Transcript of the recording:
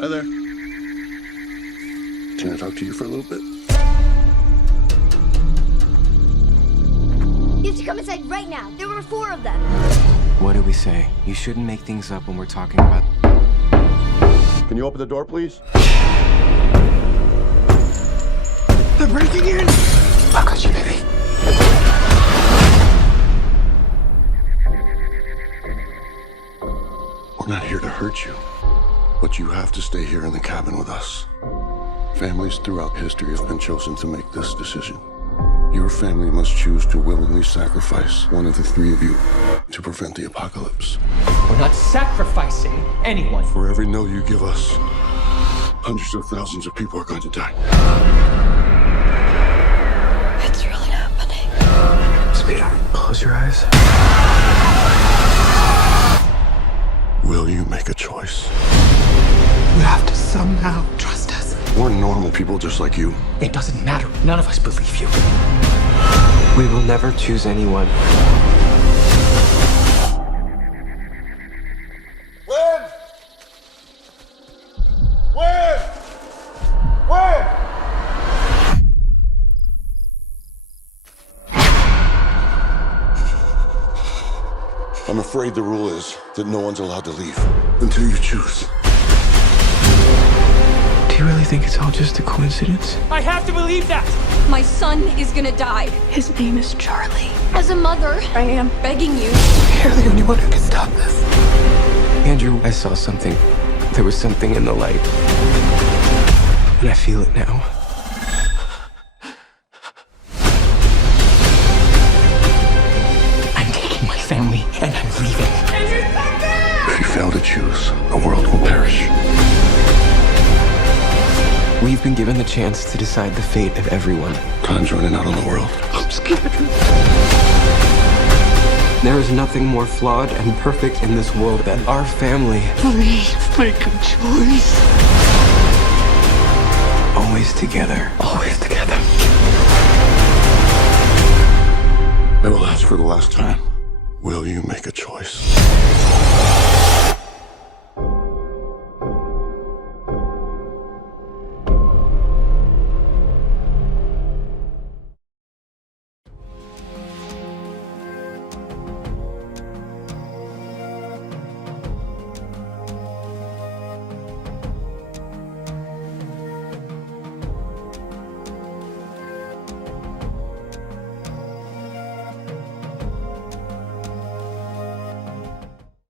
Hi there. Can I talk to you for a little bit? You have to come inside right now. There were 4 of them. What do we say? You shouldn't make things up when we're talking about... Can you open the door, please? They're breaking in! I've got you, baby. We're not here to hurt you, but you have to stay here in the cabin with us. Families throughout history have been chosen to make this decision. Your family must choose to willingly sacrifice one of the 3 of you to prevent the apocalypse. We're not sacrificing anyone. For every no you give us, hundreds of thousands of people are going to die. It's really happening. Sweetheart, close your eyes. Will you make a choice? You have to somehow trust us. We're normal people just like you. It doesn't matter. None of us believe you. We will never choose anyone. I'm afraid the rule is that no one's allowed to leave until you choose. Do you really think it's all just a coincidence? I have to believe that! My son is gonna die. His name is Charlie. As a mother, I am begging you. You're the only one who can stop this. Andrew, I saw something. There was something in the light. And I feel it now. I'm taking my family and I'm leaving. If you fail to choose, the world will perish. We've been given the chance to decide the fate of everyone. Time's running out on the world. I'm scared. There is nothing more flawed and perfect in this world than our family. Please make a choice. Always together. Always together. I will ask for the last time. Will you make a choice?